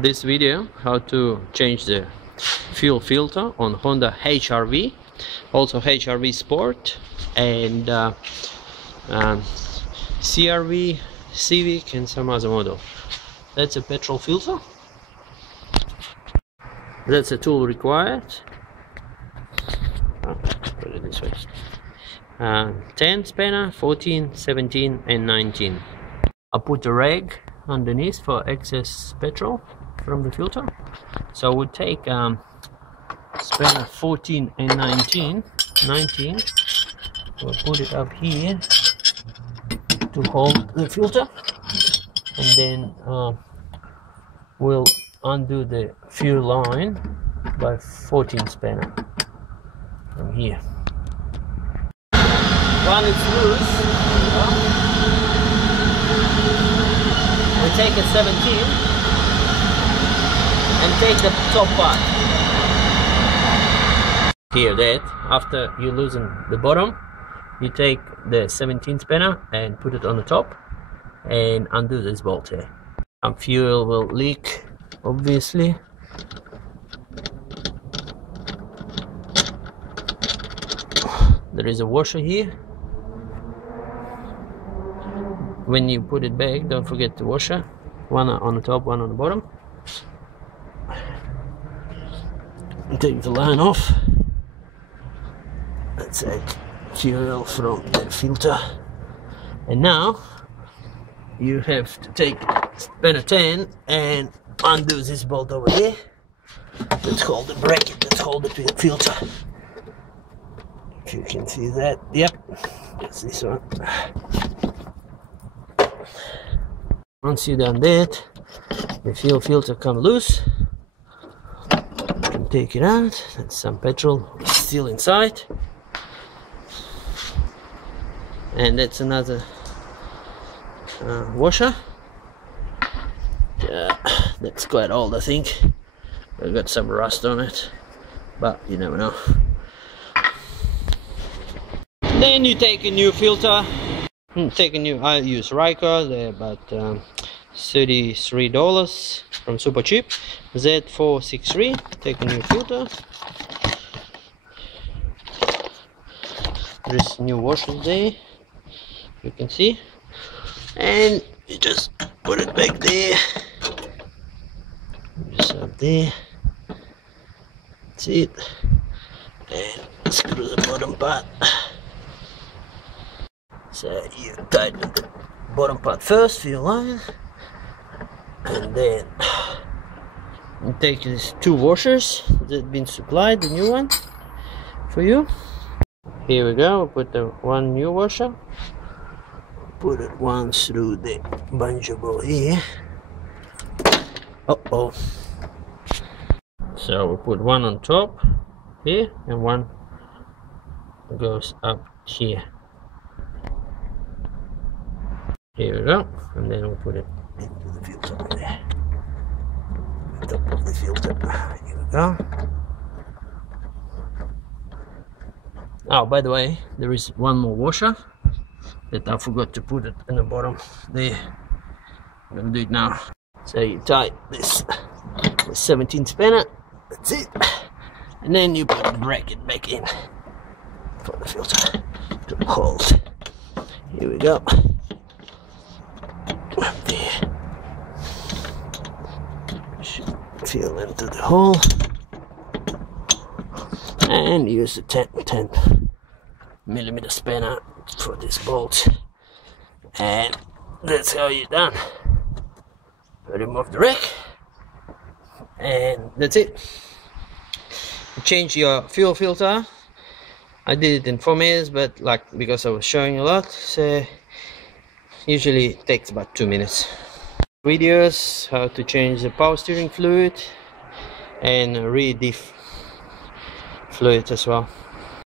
This video how to change the fuel filter on Honda HRV, also HRV Sport, and CRV, Civic, and some other model. That's a petrol filter. That's a tool required. Put it this way. 10 spanner, 14, 17, and 19. I put a rag underneath for excess petrol from the filter. So we'll take spanner 14 and 19. We'll put it up here to hold the filter, and then we'll undo the fuel line by 14 spanner from here. While it's loose, we take a 17 and take the top part. Here, that after you loosen the bottom, you take the 17 spanner and put it on the top and undo this bolt here. Some fuel will leak, obviously. There is a washer here. When you put it back, don't forget the washer. One on the top, one on the bottom. Take the line off. Let's take fuel from the filter. And now you have to take spanner 10 and undo this bolt over here. Let's hold the bracket, let's hold the filter. If you can see that, yep, it's this one. Once you've done that, the fuel filter comes loose. You can take it out. There's some petrol still inside. And that's another washer. That's quite old, I think. I've got some rust on it, but you never know. Then you take a new filter. I use Ryker. They're about $33 from Super Cheap. Z463. Take a new filter. There's new washers there, you can see, and you just put it back there. Just up there. That's it. And screw the bottom part. So you tighten the bottom part first, fuel line, and then you take these two washers that have been supplied, the new one for you. Here we go. We'll put the one new washer. Put it once through the bungeable here. So we'll put one on top here, and one goes up here. Here we go, and then we'll put it into the filter there. The top of the filter. Here we go. Oh, by the way, there is one more washer that I forgot to put it in the bottom there. I'm gonna do it now. So you tie this 17 spanner. That's it. And then you put the bracket back in for the filter to hold. Here we go. Up there. Should feel into the hole. And use the 10mm spanner for this bolt. And that's how you're done. Remove the rack. And that's it. Change your fuel filter. I did it in 4 minutes, but because I was showing a lot, so usually it takes about 2 minutes. Videos how to change the power steering fluid and re-diff fluid as well.